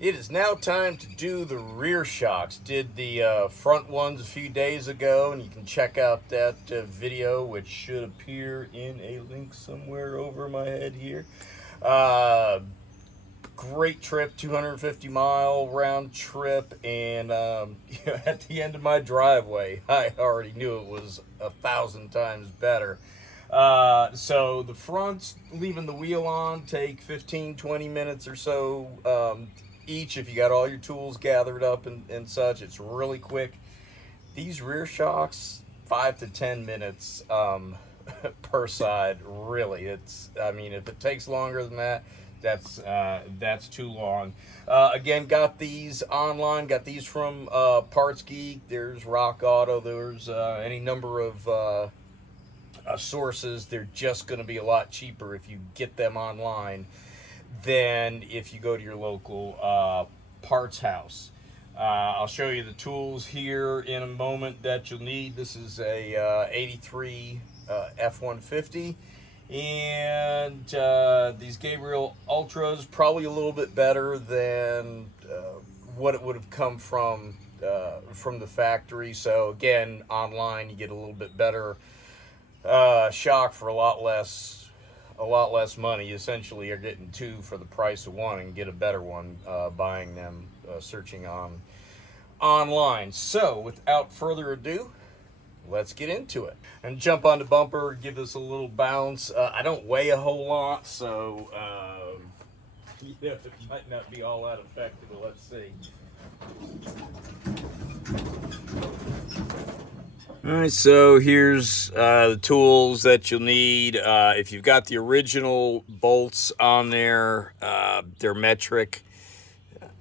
It is now time to do the rear shocks. Did the front ones a few days ago, and you can check out that video, which should appear in a link somewhere over my head here. Great trip, 250-mile round trip, and at the end of my driveway, I already knew it was 1,000 times better. So the fronts, leaving the wheel on, take 15-20 minutes or so each if you got all your tools gathered up and such. It's really quick. These rear shocks, 5 to 10 minutes per side. Really, I mean, if it takes longer than that, that's too long. Again, got these online, got these from Parts Geek. There's Rock Auto. There's any number of sources. They're just going to be a lot cheaper if you get them online than if you go to your local parts house. I'll show you the tools here in a moment that you'll need. This is a 83 F-150, and these Gabriel Ultras, probably a little bit better than what it would have come from the factory. So again, online you get a little bit better shock for a lot less money. You essentially are getting two for the price of one, and get a better one buying them, searching online. So without further ado, let's get into it and jump on the bumper, give this a little bounce. I don't weigh a whole lot, so it might not be all that effective, but let's see. Alright, so here's the tools that you'll need. If you've got the original bolts on there, they're metric.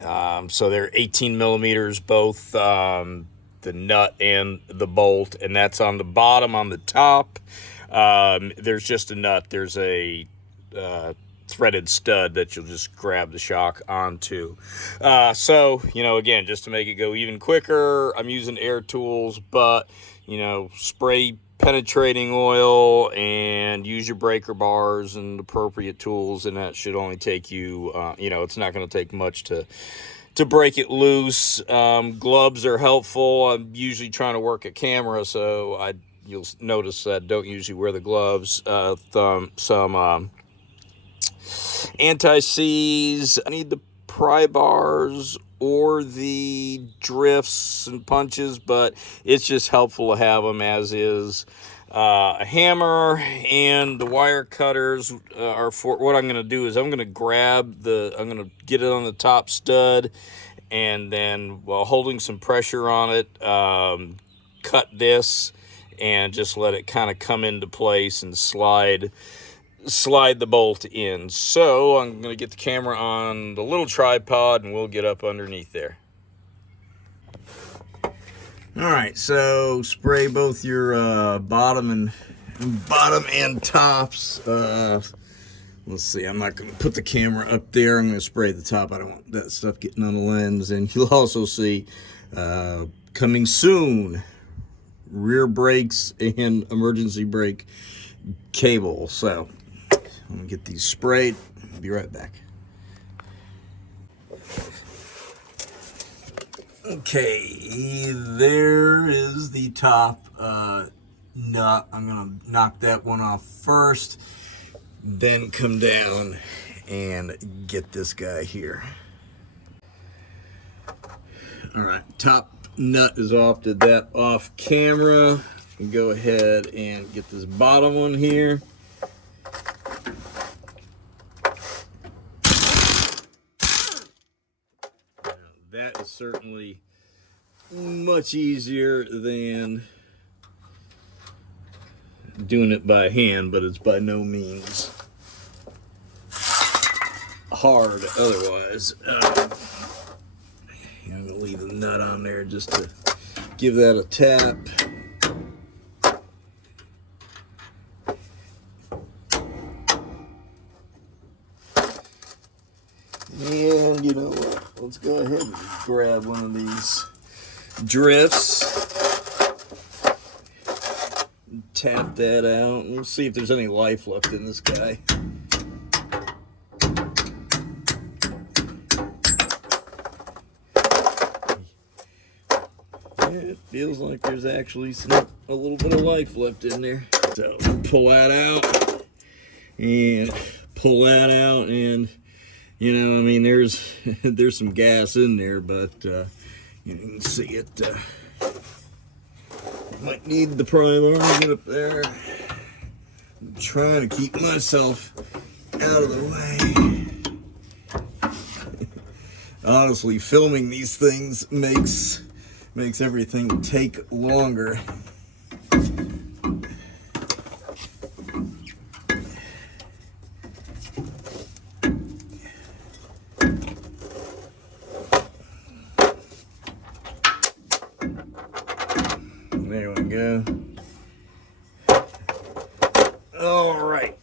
So they're 18 millimeters, both the nut and the bolt, and that's on the bottom. On the top, there's just a nut. There's a threaded stud that you'll just grab the shock onto. So, again, just to make it go even quicker, I'm using air tools, but spray penetrating oil and use your breaker bars and appropriate tools, and that should only take you, it's not going to take much to break it loose. Gloves are helpful. I'm usually trying to work a camera, so you'll notice that I don't usually wear the gloves. Some anti-seize. I need the pry bars or the drifts and punches, but it's just helpful to have them as is. A hammer and the wire cutters are for what I'm going to do is I'm going to get it on the top stud, and then while holding some pressure on it, cut this and just let it kind of come into place and slide the bolt in. So I'm going to get the camera on the little tripod and we'll get up underneath there. All right, so spray both your bottom and tops. Let's see, I'm not going to put the camera up there. I'm going to spray the top. I don't want that stuff getting on the lens. And you'll also see coming soon, rear brakes and emergency brake cable. So I'm gonna get these sprayed. I'll be right back. Okay, there is the top nut. I'm gonna knock that one off first, then come down and get this guy here. All right, top nut is off. Did that off camera. Go ahead and get this bottom one here. That is certainly much easier than doing it by hand, but it's by no means hard otherwise. I'm going to leave the nut on there just to give that a tap. And you know what? Let's go ahead and grab one of these drifts. Tap that out, and we'll see if there's any life left in this guy. It feels like there's actually a little bit of life left in there. So pull that out and pull that out, and you know, I mean, there's some gas in there, but you can see it. Might need the pry bar to get up there. I'm trying to keep myself out of the way. Honestly, filming these things makes everything take longer. There we go. All right.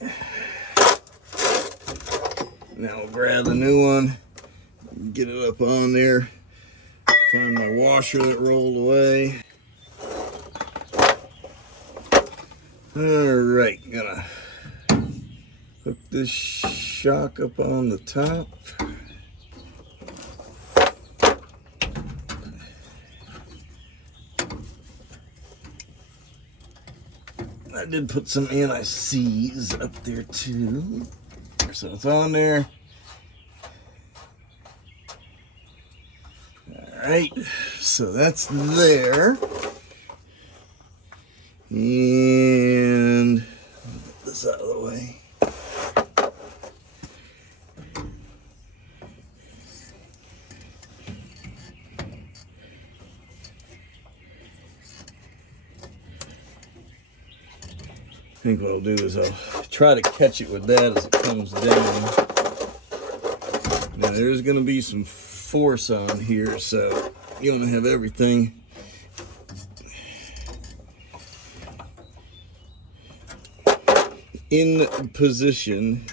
Now we'll grab the new one, get it up on there, find my washer that rolled away. All right, gonna hook this shock up on the top. I did put some anti-seize up there too. So it's on there. Alright, so that's there. And get this out of the way. I think what I'll do is I'll try to catch it with that as it comes down. Now there's going to be some force on here, so you want to have everything in position.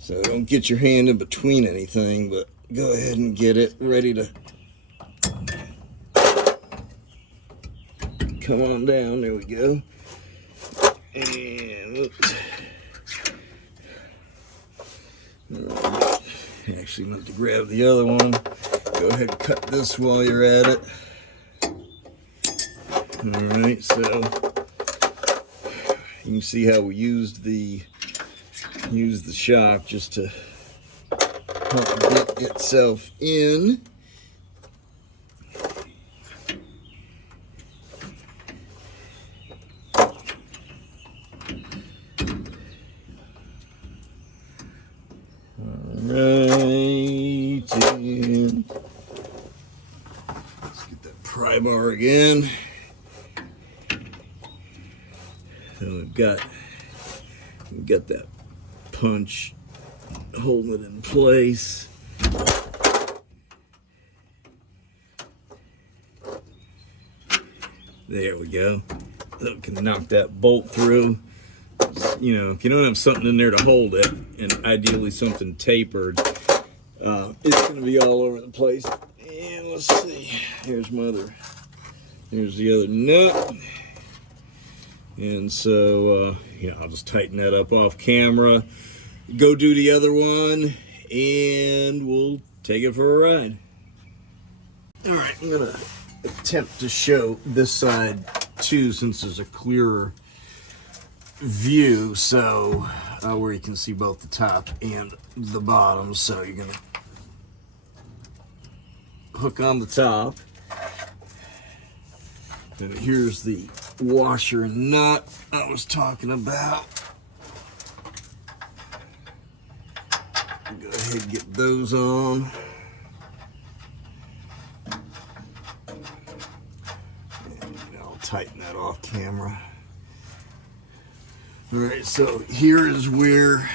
So don't get your hand in between anything, but go ahead and get it ready to come on down. There we go. And oops. Actually meant to grab the other one. Go ahead and cut this while you're at it. Alright, so you can see how we used the shock just to help get itself in. Alright, and let's get that pry bar again. So we've got that punch holding it in place. There we go. That can knock that bolt through. You know, if you don't have something in there to hold it, and ideally something tapered, it's going to be all over the place. And let's see. Here's the other nut. And so, I'll just tighten that up off camera. Go do the other one, and we'll take it for a ride. All right, I'm going to attempt to show this side too, since there's a clearer view, so where you can see both the top and the bottom. So you're going to hook on the top, and here's the washer and nut I was talking about. Go ahead and get those on. And I'll tighten that off camera. All right, so here is where,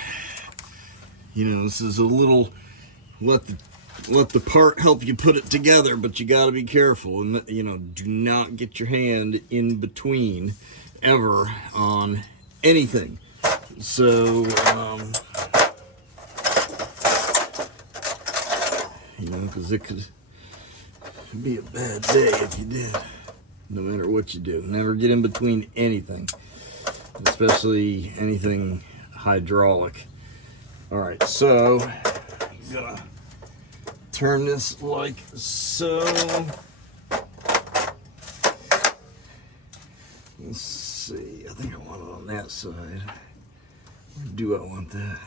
this is a little, let the part help you put it together, but you got to be careful, and do not get your hand in between ever on anything. So, because it could be a bad day if you did. No matter what you do, never get in between anything, especially anything hydraulic. All right, so I'm gonna turn this like so. Let's see, I think I want it on that side. Or do I want that?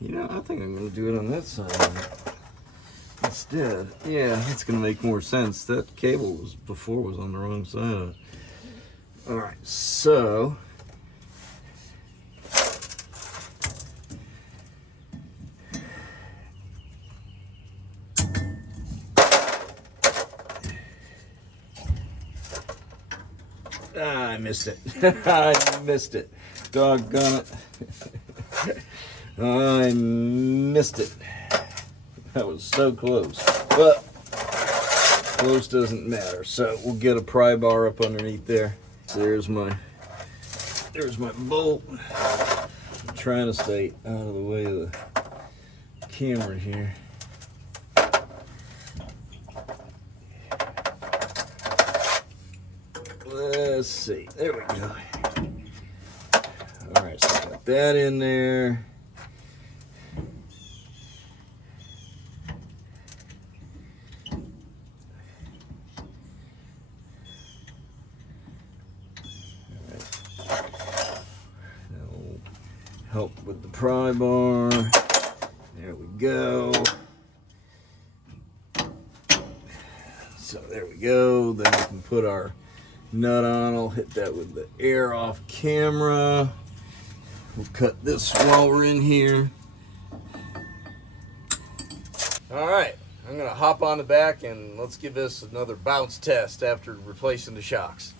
You know, I think I'm gonna do it on that side instead. Yeah, that's gonna make more sense. That cable was before was on the wrong side. All right, so I missed it. I missed it. Doggone it. I missed it. That was so close. But close doesn't matter. So we'll get a pry bar up underneath there. So there's my bolt. I'm trying to stay out of the way of the camera here. Let's see. There we go. All right, so got that in there. All right. That'll help with the pry bar. There we go. So there we go. Then we can put our nut on. I'll hit that with the air off camera. We'll cut this while we're in here. All right, I'm gonna hop on the back and let's give this another bounce test after replacing the shocks.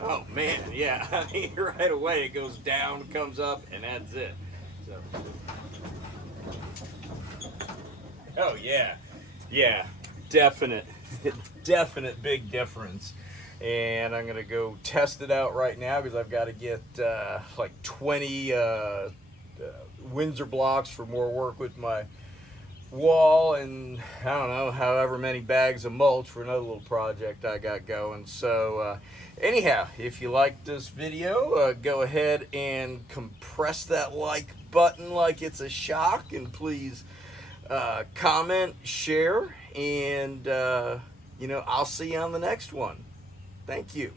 Oh man, yeah, I mean, right away it goes down, comes up, and that's it. So. Oh yeah, yeah, definite big difference. And I'm gonna go test it out right now because I've got to get like 20 Windsor blocks for more work with my wall, and I don't know, however many bags of mulch for another little project I got going. So anyhow, if you liked this video, go ahead and compress that like button like it's a shock, and please comment, share, and you know, I'll see you on the next one. Thank you.